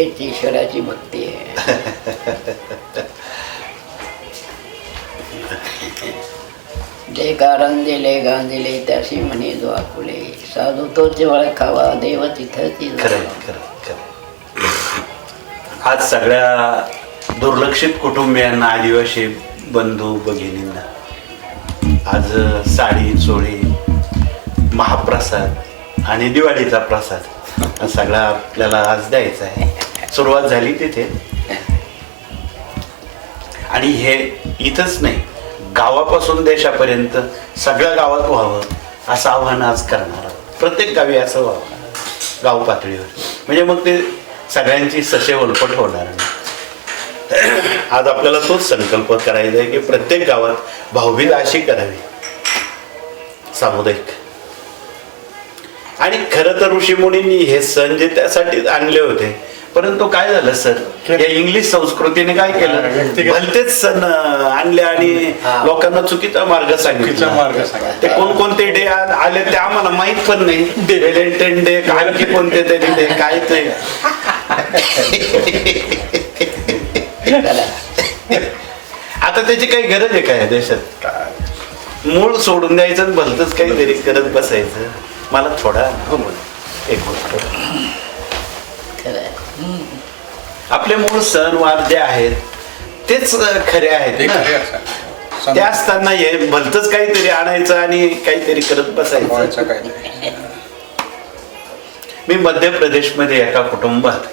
हेच ईश्वराची भक्ती आहे. जे कारण दिले गांधिले त्याशी म्हणे जो आपुले, साधू तोच वळखावा देव तिथं. आज सगळ्या दुर्लक्षित कुटुंबियांना, आदिवासी बंधू भगिनींना आज साडी चोळी, महाप्रसाद आणि दिवाळीचा प्रसाद सगळा आपल्याला आज द्यायचा आहे. सुरुवात झाली तिथे, आणि हे इथंच नाही, गावापासून देशापर्यंत सगळ्या गावात व्हावं असं आव्हान आज करणार आहोत. प्रत्येक गावी असं व्हावं गाव पातळीवर, म्हणजे मग ते सगळ्यांची ससेवलपट होणार नाही. आज आपल्याला तोच संकल्प करायचा आहे की प्रत्येक गावात भाऊबीज अशी करावी, सामुदायिक. आणि खरं तर ऋषीमुनींनी हे सण जे त्यासाठी आणले होते, परंतु काय झालं सर, या इंग्लिश संस्कृतीने काय केलं, भलतेच सण आणले आणि लोकांना चुकीचा मार्ग सांगितला. ते कोणकोणते डे आले ते आम्हाला माहित पण नाही. व्हॅलेंटाईन डे, आणखी कोणते तरी डे, काय ते आता त्याची काही गरज आहे काय देशात? मूळ सोडून द्यायचं आणि भलतच काहीतरी करत बसायचं. मला थोडा एक गोष्ट, आपले मूळ सण वार जे आहेत तेच खरे आहेत ना. ते असताना हे भलतच काहीतरी आणायचं आणि काहीतरी करत बसायचं. मी मध्य प्रदेशमध्ये एका कुटुंबात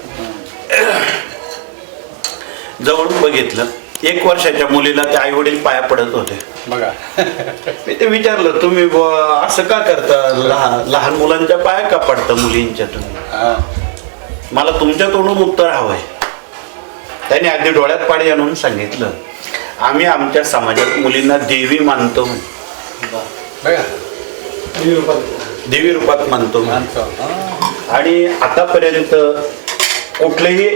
जवळून बघितलं. 1 वर्षाच्या मुलीला ते आई वडील पाया पडत होते बघा. मी ते विचारलं, तुम्ही असं का करता, लहान मुलांच्या पाया का पडता मुलींच्या तुम्ही? मला तुमच्या तोंडून उत्तर हवंय. त्यांनी अगदी डोळ्यात पाणी आणून सांगितलं, आम्ही आमच्या समाजात मुलींना देवी मानतो, देवी रूपात मानतो. आणि आतापर्यंत कुठलेही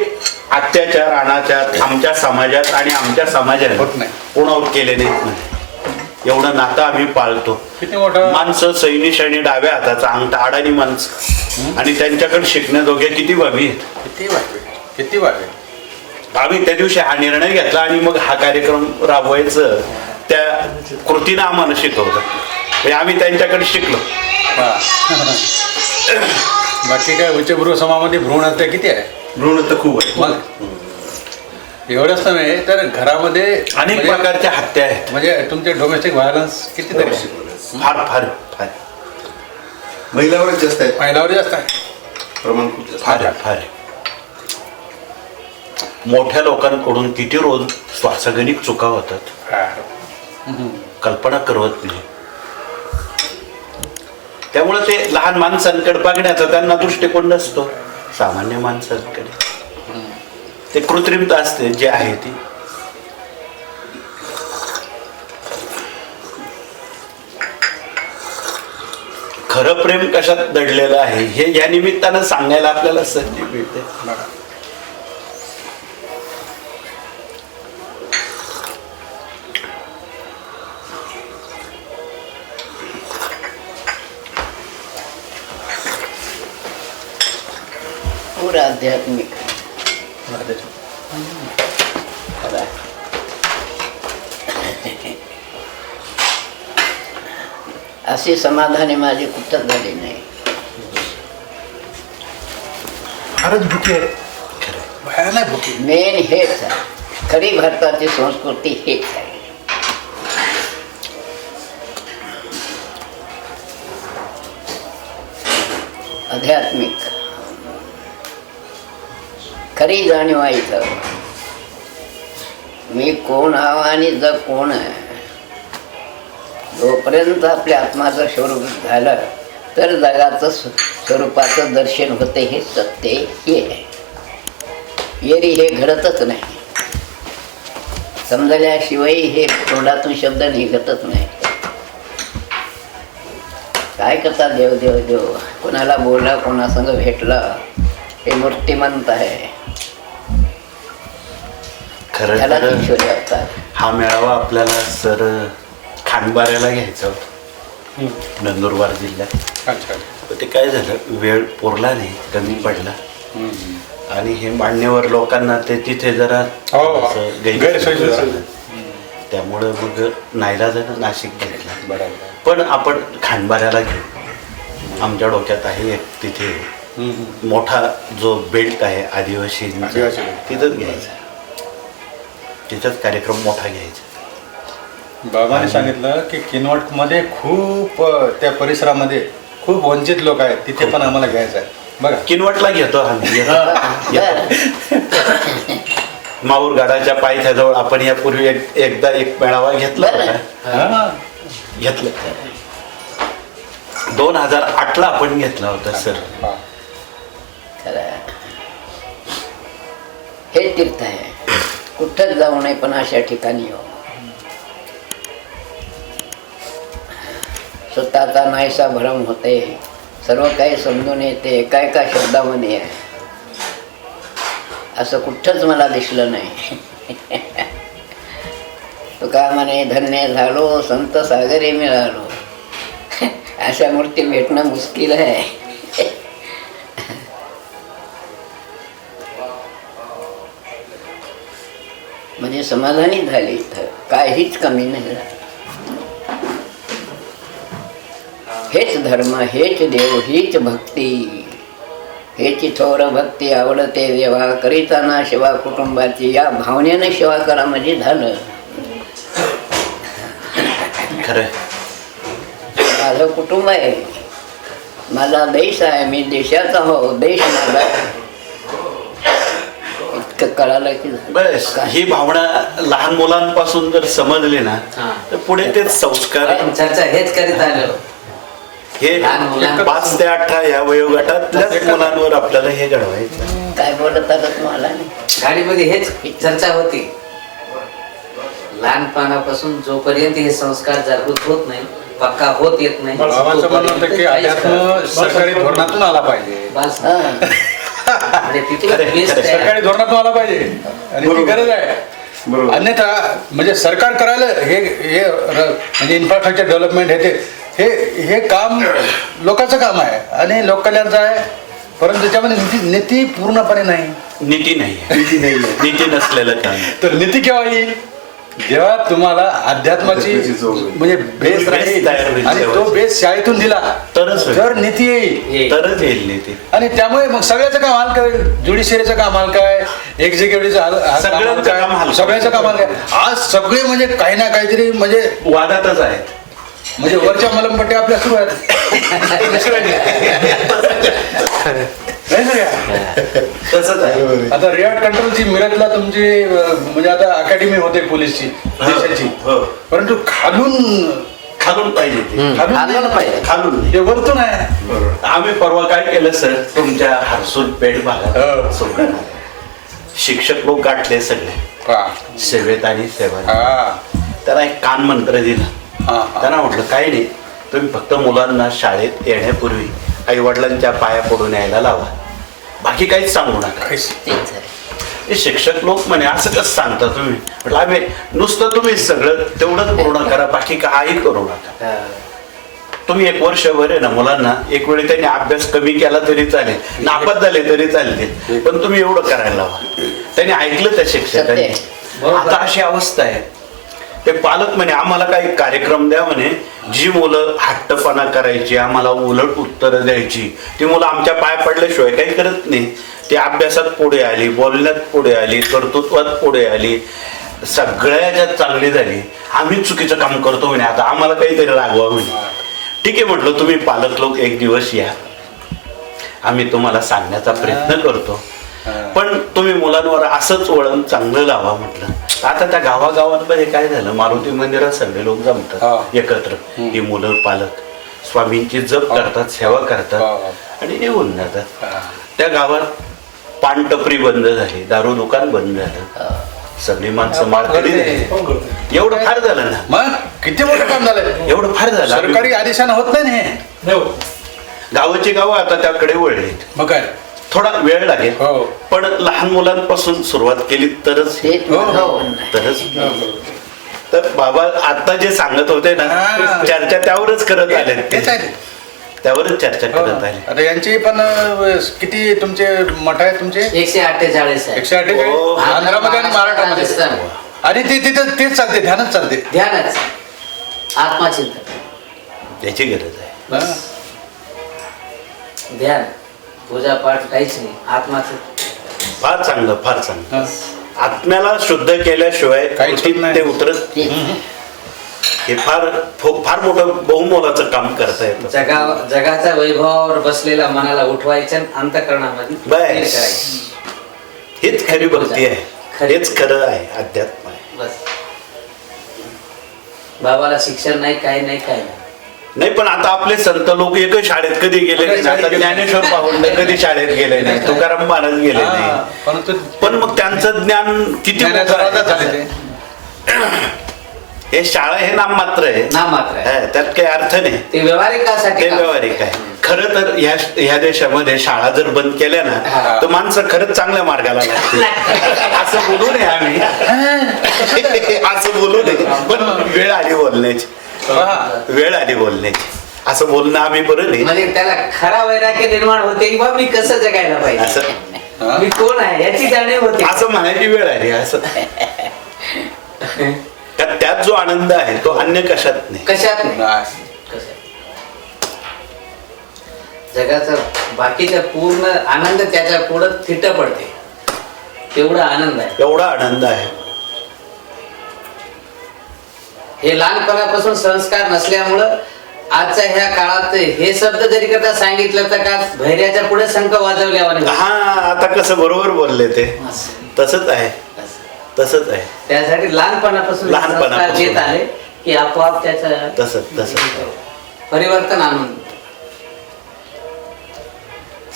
अत्याचार अनाचार आमच्या समाजात आणि आमच्या समाजात कोणावर केले नाहीत. एवढं नातं आम्ही पाळतो. माणसं सैनिश आणि डाव्या हाताचा अंगठा अडाणी माणसं, आणि त्यांच्याकडे शिकण्याजोग्या किती बाबी आहेत, किती बाबी. आम्ही त्या दिवशी हा निर्णय घेतला आणि मग हा कार्यक्रम राबवायचं त्या कृतीनं आम्हाला शिकवलं. आम्ही त्यांच्याकडे शिकलो. बाकी काय उच्चभ्रू समाजामध्ये भ्रूण हत्या किती आहे? भ्रूण तर खूप आहे. मग एवढंच नव्हे तर घरामध्ये अनेक प्रकारच्या हत्या आहेत. म्हणजे तुमचे डोमेस्टिक व्हायलन्स किती तरी फार फार फार महिलावर जास्त आहे, महिलावर जास्त आहे प्रमाण खूप जास्त. फार फार मोठ्या लोकांकडून किती रोज श्वासगणिक चुका होतात, कल्पना करवत नाही. त्यामुळे ते लहान माणसांकडे बघण्याचा त्यांना दृष्टिकोन नसतो. सामान्य माणसांकडे ते कृत्रिमता असते जे आहे ती. खरं प्रेम कशात दडलेलं आहे हे या निमित्तानं सांगायला आपल्याला संधी मिळते. पूरा आध्यात्मिक. अशी समाधानी माझी कुठं झाली नाही. फारच भुकी आहे, भयानक भुकी. मेन हेच आहे, खरी भारताची संस्कृती हेच आहे. आध्यात्मिक खरी जाणीव आहे इथं. मी कोण आहो आणि जग कोण आहे. जोपर्यंत आपल्या आत्माचं स्वरूप झालं तर जगाचं स्वरूपाचं दर्शन होते. हे सत्य हे आहे. येरी हे घडतच नाही. समजल्याशिवाय हे तोंडातून शब्द निघतच नाही. काय करता देव देव देव, कोणाला बोलला, कोणासंग भेटला, हे मूर्तिमंत आहे. खरं तर हा मेळावा आपल्याला सर खांडबाऱ्याला घ्यायचा होता, नंदुरबार जिल्ह्यात. ते काय झालं, वेळ पुरला नाही, कमी पडला आणि हे मान्यवर लोकांना ते तिथे जरा हो, थोडंसं गैरसोय गैरसोय झाली. झाली. त्यामुळं मग नाईलाजानं नाशिक घेतला. बरोबर. पण आपण खांडबाऱ्याला घेऊ. आमच्या डोक्यात आहे एक तिथे मोठा जो बेल्ट आहे आदिवासी आदिवासी बेल्ट. तिथंच घ्यायचा. तिथंच कार्यक्रम मोठा घ्यायचा. बाबाने सांगितलं की किनवटमध्ये खूप त्या परिसरामध्ये खूप वंचित लोक आहेत, तिथे पण आम्हाला घ्यायचं आहे. बघा किनवटला घेतो आम्ही. माऊर गडाच्या पायथ्याजवळ आपण यापूर्वी एकदा एक मेळावा घेतला होता. हा. घेतलं 2008ला आपण घेतला होता सर. हा. खरं हे तीर्थ आहे, कुठंच जाऊ नये पण अशा ठिकाणी येऊ. स्वतःचा नाहीसा भरम होते, सर्व काही समजून येते, एका शब्दामध्ये आहे. असं कुठंच मला दिसलं नाही. तुका म्हणे धन्य झालो संत सागरे मिळालो. अशा मूर्ती भेटणं मुश्किल आहे. म्हणजे समाधानी झाली इथं, काहीच कमी नाही झालं. हेच धर्म, हेच देव, हीच भक्ती, हेची थोर भक्ती आवडते देवा, करीता ना सेवा कुटुंबाची. या भावनेनं सेवा करा म्हणजे झालं. खरं माझं कुटुंब आहे, माझा देश आहे, मी देशाचा हो, देश माझा. इतकं कळालं की झालं. बस ही भावना लहान मुलांपासून जर समजली ना तर पुढे तेच संस्कार चर्चा हेच करीत आलो. हे लहान मुलांपासून 5 ते 8 या वयोगटातल्याच मुलांवर आपल्याला हे घडवायचं. काय बोलत आलं तुम्हाला नाही. गाडीमध्ये हेच चर्चा होती. लहानपणापासून जोपर्यंत हे संस्कार जागृत होत नाही, पक्का होत येत नाही, बाबाचं म्हणणं होतं की अध्यात्म सरकारी धोरणातून आला पाहिजे. बस. हा. म्हणजे तिथलं खरं, best खरं. आहे. सरकारी धोरणातून आला पाहिजे आणि ती गरज आहे. बरोबर. अन्यथा म्हणजे सरकार करायला हे म्हणजे इन्फ्रास्ट्रक्चर डेव्हलपमेंट हे काम लोकांचं काम आहे आणि लोककल्याणचं आहे, परंतु त्याच्यामध्ये नीती पूर्णपणे नाही. नीती नाही. नीती नसलेलं काम. तर नीती केव्हा येईल? जेव्हा तुम्हाला अध्यात्माची अध्यात्माची जोड होईल. म्हणजे बेस बेस राहील तयार होईल आणि तो तेव्हाच. बेस शाळेतून दिला तरच होईल. तर नीती येईल. तरच येईल नीती. आणि त्यामुळे मग सगळ्याचं काम हलकं आहे. ज्युडिशियरीचं काम हलकं आहे, एक्झिक्युटिव्हचं सगळ्यांचं काम हलकं. सगळ्यांचं काम हलकं आहे. आज सगळे म्हणजे काही ना काहीतरी म्हणजे वादातच आहेत. वरच्या मलमपट्ट्या आपल्या सुरू आहेत. नाही सर या? तसंच आहे. आता रियाट कंट्रोलची मिरजला तुमची म्हणजे आता अकॅडमी होते पोलीसची देशाची, हो. परंतु खालून पाहिजे ते. खाल्लं पाहिजे. खालून हे वरतून आहे. आम्ही परवा काय केलं सर, तुमच्या हरसूल पेठ हो. भागात सोडलं. शिक्षक लोक गाठले सगळे हा. सेवेत आणि सेवा. हा. त्याला एक कान मंत्र दिला. हा. त्यांना म्हटलं काही नाही, तुम्ही फक्त मुलांना शाळेत येण्यापूर्वी आई वडिलांच्या पाया पडून यायला लावा, बाकी काहीच सांगू नका. तेच आहे. हे शिक्षक लोक म्हणे असं कसं सांगता तुम्ही? म्हटलं आम्ही नुसतं तुम्ही सगळं तेवढंच पूर्ण करा, बाकी काही करू नका. तुम्ही 1 वर्षभर आहे ना मुलांना, एक वेळी त्यांनी अभ्यास कमी केला तरी चालेल, नापास झाले तरी चालतील, पण तुम्ही एवढं करायला लावा. त्यांनी ऐकलं त्या शिक्षकांनी. आता अशी अवस्था आहे, ते पालक म्हणे आम्हाला काही कार्यक्रम द्या म्हणे, जी मुलं हट्टपणा करायची, आम्हाला उलट उत्तरं द्यायची, ती मुलं आमच्या पाय पडल्याशिवाय काही करत नाही. ती अभ्यासात पुढे आली, बोलण्यात पुढे आली, कर्तृत्वात पुढे आली, सगळ्या ह्याच्यात चांगली झाली. आम्ही चुकीचं काम करतो म्हणे, आता आम्हाला काहीतरी रागवा म्हणे. ठीक आहे म्हटलं, तुम्ही पालक लोक एक दिवस या, आम्ही तुम्हाला सांगण्याचा प्रयत्न करतो, पण तुम्ही मुलांवर असंच वळण चांगलं लावा म्हटलं. आता त्या गावागावांमध्ये काय झालं, मारुती मंदिरात सगळे लोक जमतात एकत्र, ही मुलं पालक स्वामींची जप करतात, सेवा करतात आणि निघून जातात. त्या गावात पान टपरी बंद झाली, दारू दुकान बंद झालं, सगळी माणसं माळकरी झाली. एवढं फार झालं ना. मग किती मोठं काम झालंय. एवढं फार झालं. सरकारी आदेशानं होत नाही हे. गावाची गावं आता त्याकडे वळली. मग काय थोडा वेळ लागेल, हो. पण लहान मुलांपासून सुरुवात केली तरच तेच माझं म्हणणं आहे. तर बाबा आता जे सांगत होते ना, हा. चर्चा त्यावरच करत आले. तेच आहे. त्यावरच चर्चा करत आहे. आता यांची पण किती तुमचे मठ आहेत तुमचे? 148 आहे. 148 हो. आंध्रामध्ये आणि महाराष्ट्रामध्ये. राजस्थान. आणि ते तिथं तेच चालते, ध्यानच चालते. ध्यानच, आत्मचिंतन, याची गरज आहे. हा. ध्यान, पूजा पाठ काहीच नाही, आत्माचं. फार चांगलं, फार चांगलं. हा. आत्म्याला शुद्ध केल्याशिवाय काहीच कृतीत नाही. ते उतरत. हे फार फार मोठं बहुमोलाचं काम करता येतं. जगाचा वैभवावर बसलेला मनाला उठवायचं आणि अंतःकरणामध्ये बस. स्थिर करायचं. हेच खरी भक्ती आहे, हेच खरं आहे, अध्यात्म आहे. बस. बाबाला शिक्षण नाही, काय नाही, काय नाही. नाही, पण आता आपले संत लोक एक शाळेत कधी गेले नाही. आता ज्ञानेश्वर पाहुणे कधी शाळेत गेले नाही, तुकाराम महाराज गेले हा, नाही. परंतु पण मग त्यांचं ज्ञान किती ज्ञानाचा मोठं राजा आहे. झाले ते. हे शाळा हे नाम मात्र आहे, नाम मात्र आहे. हा, त्यात काही अर्थ नाही. ते व्यवहारिकासाठी ते काम. व्यावहारिक आहे. खरं तर ह्या देशामध्ये शाळा जर बंद केल्या ना, हा. तर माणसं खरंच चांगल्या मार्गाला लागतील. असं बोलू नये आम्ही, असं बोलू नये, पण वेळ आली बोलण्याची, वेळ आली बोलण्याची. असं बोलणं आम्ही बरं नाही. म्हणजे त्याला खरा वैराग्य निर्माण होते की बा मी कसं जगायला पाहिजे, असं मी कोण आहे याची जाणीव होते. असं म्हणायची वेळ आहे. असं त्यात जो आनंद आहे तो अन्य कशात नाही. कशात नाही. नाही. कशात. जगाचा बाकीचा पूर्ण आनंद त्याच्या पुढं थिट पडते, तेवढा आनंद आहे. एवढा आनंद आहे. हे लहानपणापासून संस्कार नसल्यामुळं आजच्या ह्या काळात हे शब्द जरी करता सांगितलं तर का भैर्याच्या पुढे शंख वाजवल्यावर हा, आता कसं बरोबर बोलले ते. तसंच आहे, तसंच आहे. त्यासाठी लहानपणापासून संस्कार देत आले की आपोआप त्याचं तसंच परिवर्तन आणून.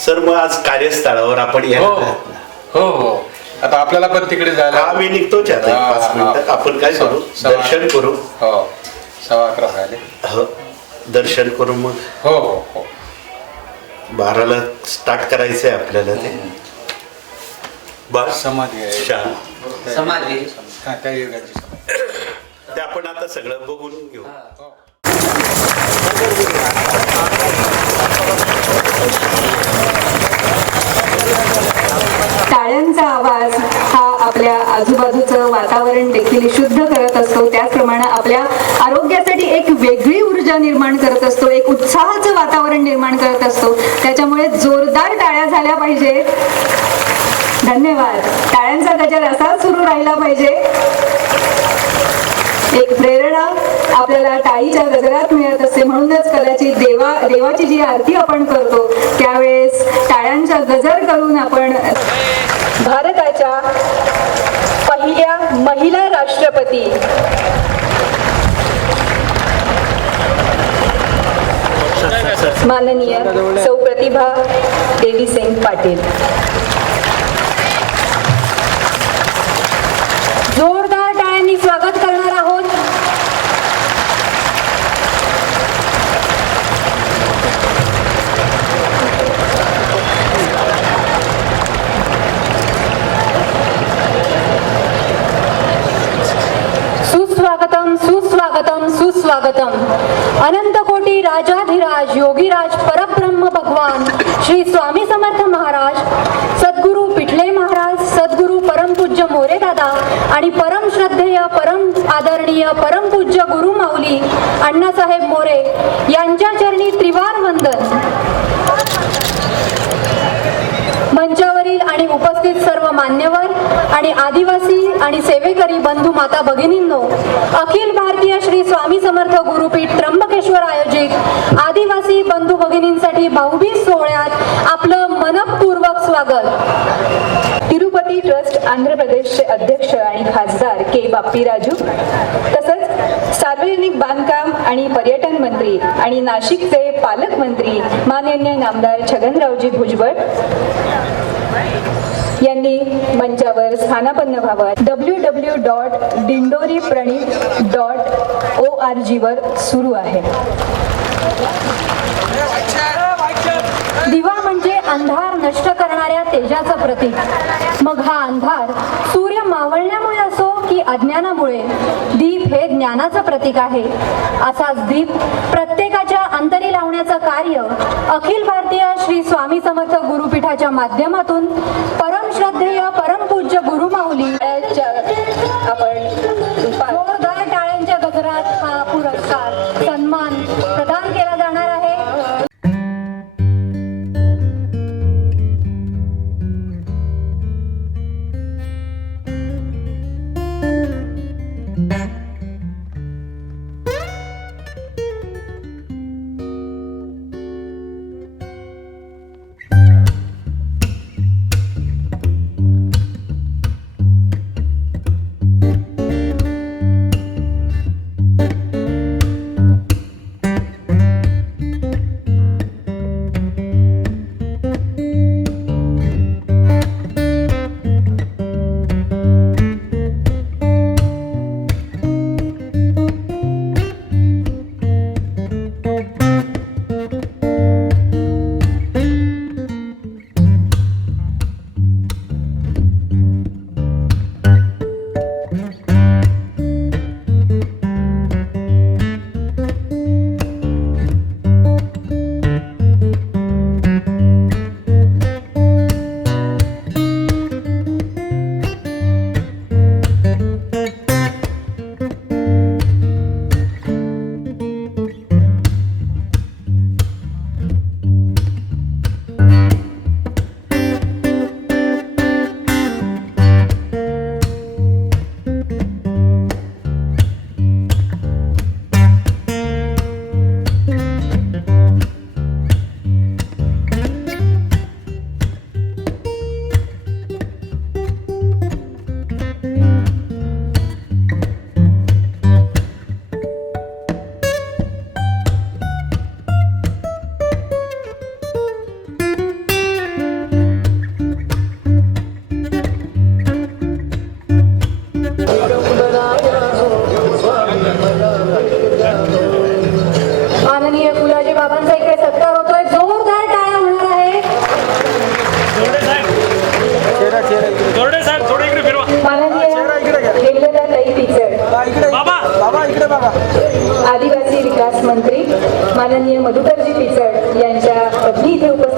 सर, मग आज कार्यस्थळावर आपण हो येणार आहात ना? हो हो. आता आपल्याला पण तिकडे जायला. आम्ही निघतोच आता हा, 5 मिनिटात. आपण काय करू, सवा- दर्शन करू. हो, 11:15 झाले. हो, दर्शन करू. मग हो हो हो. 12ला स्टार्ट करायचंय आपल्याला ते. बस समाधी आहे. छान. समाधी. हा, त्या युगाची समाधी. ते आपण आता सगळं बघून घेऊ. हो. टाळ्यांचा आवाज हा आपल्या आजूबाजूचं वातावरण देखील शुद्ध करत असतो. त्याचप्रमाणे आपल्या आरोग्यासाठी एक वेगळी ऊर्जा निर्माण करत असतो, एक उत्साहाचं वातावरण निर्माण करत असतो. त्याच्यामुळे जोरदार टाळ्या झाल्या पाहिजे. धन्यवाद. टाळ्यांचा गजर असाच सुरू राहिला पाहिजे. एक प्रेरणा आपल्याला टाळीच्या गजरात मिळत असते. म्हणूनच कदाचित देवाची जी आरती आपण करतो त्यावेळेस टाळ्यांचा गजर करून आपण भारताच्या पहिल्या महिला राष्ट्रपती माननीय सौ प्रतिभा देवी सिंग पाटील, जोरदार टाळ्यांनी स्वागत करणार आहोत. सुस्वागतम सुस्वागतम सुस्वागतम. अनंत कोटी राजाधिराज योगीराज परब्रह्म भगवान श्री स्वामी समर्थ महाराज, सद्गुरू पिठले महाराज, सद्गुरू परमपूज्य मोरे दादा आणि परम श्रद्धेय परम आदरणीय परमपूज्य गुरु माऊली अण्णासाहेब मोरे यांच्या चरणी त्रिवार वंदन. मंचावरील आणि उपस्थित सर्व मान्यवर आणि आदिवासी आणि सेवेकरी बंधू माता भगिनींनो, अखिल भारतीय श्री स्वामी समर्थ गुरुपीठ त्र्यंबकेश्वर आयोजित आदिवासी बंधू भगिनींसाठी भाऊबीज सोहळ्यात आपलं मनपूर्वक स्वागत. तिरुपती ट्रस्ट आंध्र प्रदेशचे अध्यक्ष आणि खासदार के बाप्पीराजू, तसंच सार्वजनिक बांधकाम आणि पर्यटन मंत्री आणि नाशिकचे पालकमंत्री माननीय नामदार छगनरावजी भुजबळ यांनी मंचावर स्थानापन्न व्हावं. www.dindoripranith.org वर सुरू आहे. दिवा म्हणजे अंधार नष्ट करणाऱ्या तेजाचं प्रतीक. मग हा अंधार सूर्य मावळण्यामुळे असो की अज्ञानामुळे दीप हे ज्ञानाचं प्रतीक आहे. असाच दीप प्रत्येकाच्या अंतरी लावण्याचं कार्य अखिल भारतीय श्री स्वामी समर्थ गुरुपीठाच्या माध्यमातून परम श्रद्धेय परमपूज्य गुरुमाऊली आपण जोरदार टाळ्यांच्या गजरात हा पुरस्कार सन्मान प्रदान केला जाणार आहे. माननीय फुलाजी बाबांचा इकडे सत्कार होतोय. जोरदार टाळ्या होणार आहे. माननीय हेमलताताई पिचड, आदिवासी विकास मंत्री माननीय मधुकरजी पिचड यांच्या पत्नी इथे उपस्थित